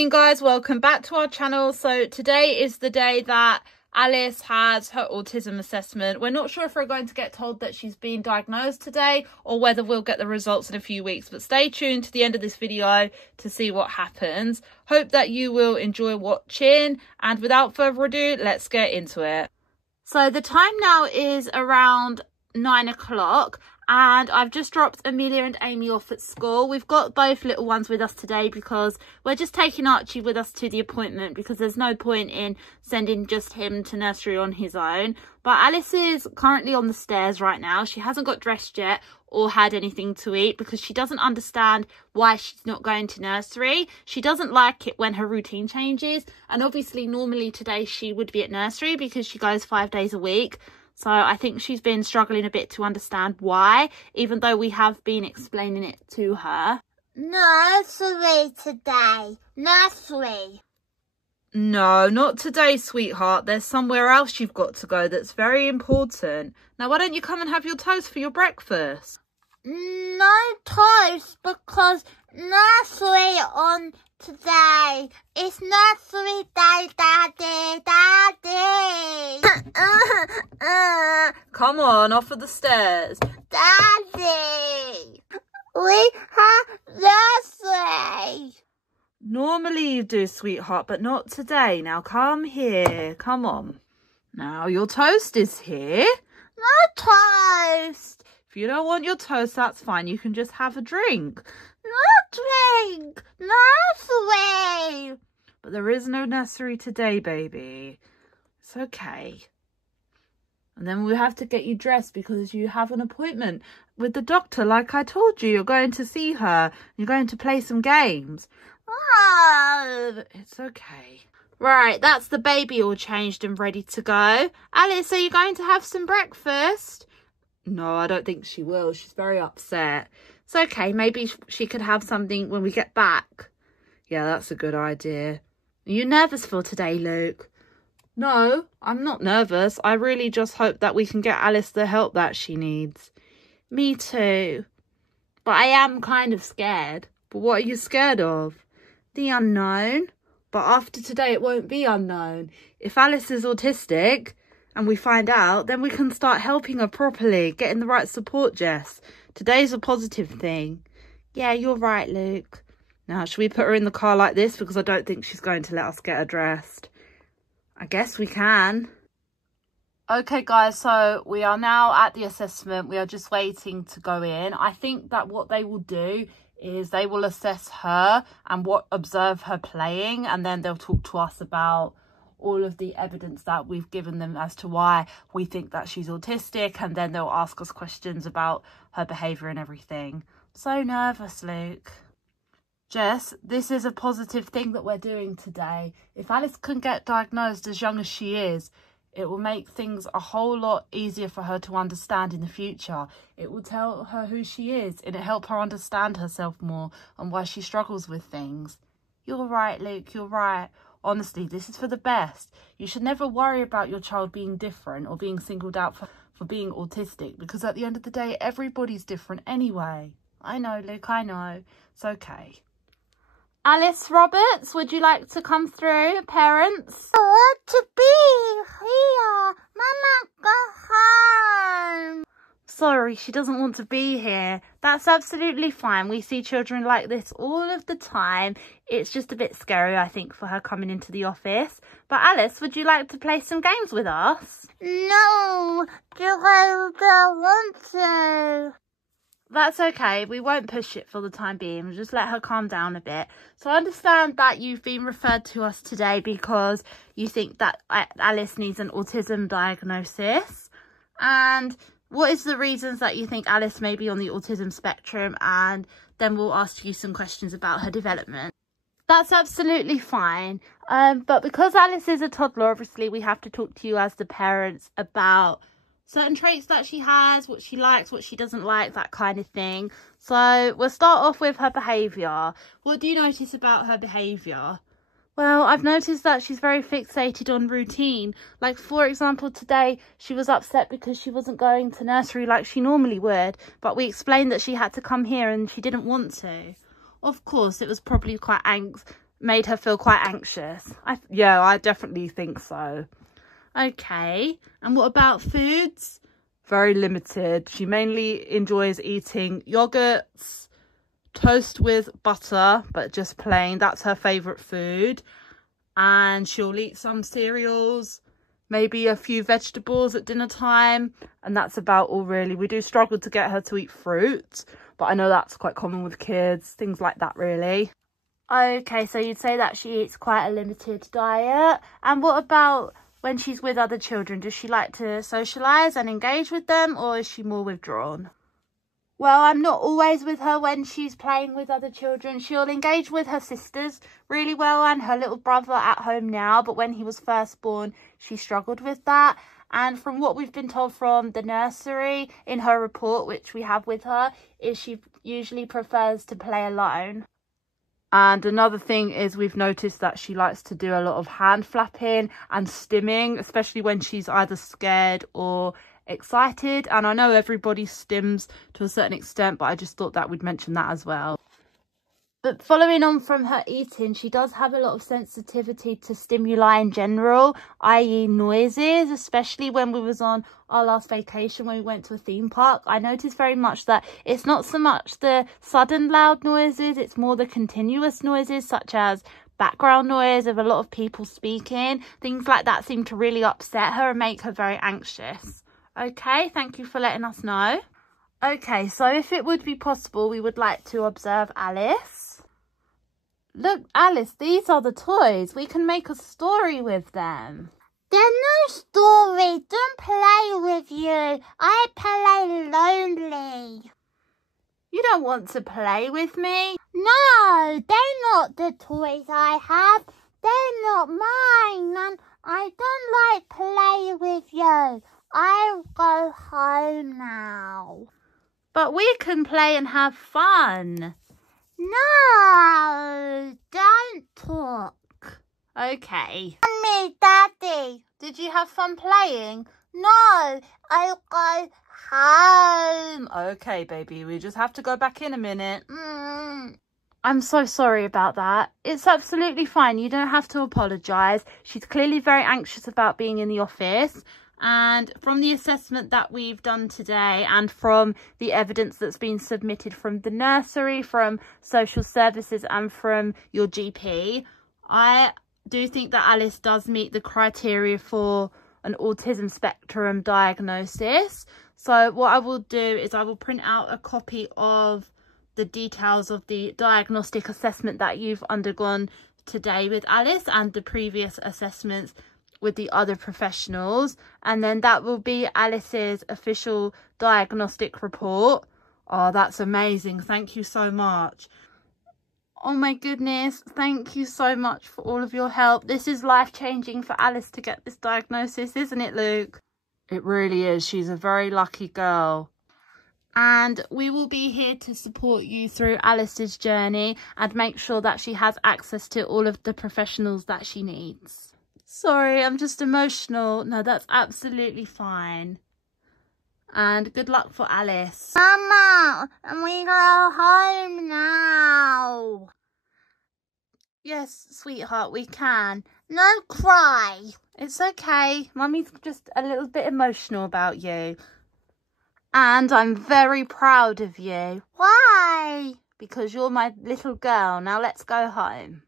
Morning guys, welcome back to our channel. So today is the day that Alice has her autism assessment. We're not sure if we're going to get told that she's been diagnosed today or whether we'll get the results in a few weeks, but stay tuned to the end of this video to see what happens. Hope that you will enjoy watching, and without further ado, let's get into it. So the time now is around 9 o'clock and I've just dropped Amelia and Amy off at school. We've got both little ones with us today because we're just taking Archie with us to the appointment because there's no point in sending just him to nursery on his own. But Alice is currently on the stairs right now. She hasn't got dressed yet or had anything to eat because she doesn't understand why she's not going to nursery. She doesn't like it when her routine changes, and obviously normally today she would be at nursery because she goes 5 days a week. So I think she's been struggling a bit to understand why, even though we have been explaining it to her. Nursery today. Nursery. No, not today, sweetheart. There's somewhere else you've got to go that's very important. Now, why don't you come and have your toast for your breakfast? No toast because nursery on today. It's nursery day, Daddy. Daddy. Come on, off of the stairs. Daddy. We have nursery. Normally you do, sweetheart, but not today. Now come here. Come on. Now your toast is here. No toast. If you don't want your toast, that's fine. You can just have a drink. No drink. Nursery. But there is no nursery today, baby. It's okay. And then we have to get you dressed because you have an appointment with the doctor. Like I told you, you're going to see her. You're going to play some games. Oh. It's okay. Right, that's the baby all changed and ready to go. Alice, are you going to have some breakfast? No, I don't think she will. She's very upset. It's okay. Maybe she could have something when we get back. Yeah, that's a good idea. Are you nervous for today, Luke? No, I'm not nervous. I really just hope that we can get Alice the help that she needs. Me too. But I am kind of scared. But what are you scared of? The unknown. But after today, it won't be unknown. If Alice is autistic and we find out, then we can start helping her properly, getting the right support, Jess. Today's a positive thing. Yeah, you're right, Luke. Now, should we put her in the car like this? Because I don't think she's going to let us get her dressed. I guess we can. Okay, guys, so we are now at the assessment. We are just waiting to go in. I think that what they will do is they will assess her and observe her playing, and then they'll talk to us about all of the evidence that we've given them as to why we think that she's autistic, and then they'll ask us questions about her behaviour and everything. So nervous, Luke. Jess, this is a positive thing that we're doing today. If Alice can get diagnosed as young as she is, it will make things a whole lot easier for her to understand in the future. It will tell her who she is, and it'll help her understand herself more and why she struggles with things. You're right, Luke, you're right. Honestly, this is for the best. You should never worry about your child being different or being singled out for being autistic, because at the end of the day, everybody's different anyway. I know, Luke, I know. It's okay. Alice Roberts, would you like to come through, parents? I want to be here. Mama, go home. Sorry, she doesn't want to be here. That's absolutely fine. We see children like this all of the time. It's just a bit scary, I think, for her coming into the office. But Alice, would you like to play some games with us? No, because I don't want to. That's okay. We won't push it for the time being. We'll just let her calm down a bit. So I understand that you've been referred to us today because you think that Alice needs an autism diagnosis. And what is the reasons that you think Alice may be on the autism spectrum? And then we'll ask you some questions about her development. That's absolutely fine. But because Alice is a toddler, obviously we have to talk to you as the parents about certain traits that she has, what she likes, what she doesn't like, that kind of thing. So we'll start off with her behaviour. What do you notice about her behaviour? Well, I've noticed that she's very fixated on routine. Like, for example, today she was upset because she wasn't going to nursery like she normally would, but we explained that she had to come here and she didn't want to. Of course, it was probably quite made her feel quite anxious. Yeah, I definitely think so. Okay, and what about foods? Very limited. She mainly enjoys eating yogurts, toast with butter, but just plain. That's her favourite food. And she'll eat some cereals, maybe a few vegetables at dinner time, and that's about all really. We do struggle to get her to eat fruit, but I know that's quite common with kids, things like that really. Okay, so you'd say that she eats quite a limited diet. And what about when she's with other children? Does she like to socialise and engage with them, or is she more withdrawn? Well, I'm not always with her when she's playing with other children. She'll engage with her sisters really well and her little brother at home now. But when he was first born, she struggled with that. And from what we've been told from the nursery in her report, which we have with her, is she usually prefers to play alone. And another thing is we've noticed that she likes to do a lot of hand flapping and stimming, especially when she's either scared or excited. And I know everybody stims to a certain extent, but I just thought that we'd mention that as well. But following on from her eating, she does have a lot of sensitivity to stimuli in general, i.e. noises, especially when we was on our last vacation when we went to a theme park. I noticed very much that it's not so much the sudden loud noises, it's more the continuous noises such as background noise of a lot of people speaking. Things like that seem to really upset her and make her very anxious. Okay, thank you for letting us know. Okay, so if it would be possible, we would like to observe Alice. Look, Alice, these are the toys. We can make a story with them. There's no story. Don't play with you. I play lonely. You don't want to play with me? No, they're not the toys I have. They're not mine. And I don't like play with you. I'll go home now. But we can play and have fun. No, don't talk. Okay. Mommy, Daddy. Did you have fun playing? No, I'll go home. Okay, baby, we just have to go back in a minute. Mm. I'm so sorry about that. It's absolutely fine. You don't have to apologise. She's clearly very anxious about being in the office. And from the assessment that we've done today and from the evidence that's been submitted from the nursery, from social services and from your GP, I do think that Alice does meet the criteria for an autism spectrum diagnosis. So what I will do is I will print out a copy of the details of the diagnostic assessment that you've undergone today with Alice and the previous assessments with the other professionals, and then that will be Alice's official diagnostic report. Oh, that's amazing. Thank you so much. Oh my goodness, thank you so much for all of your help. This is life-changing for Alice to get this diagnosis, isn't it, Luke? It really is. She's a very lucky girl. And we will be here to support you through Alice's journey and make sure that she has access to all of the professionals that she needs. Sorry, I'm just emotional. No, that's absolutely fine. And good luck for Alice. Mama, we go home now. Yes, sweetheart, we can. No cry. It's okay. Mummy's just a little bit emotional about you. And I'm very proud of you. Why? Because you're my little girl. Now let's go home.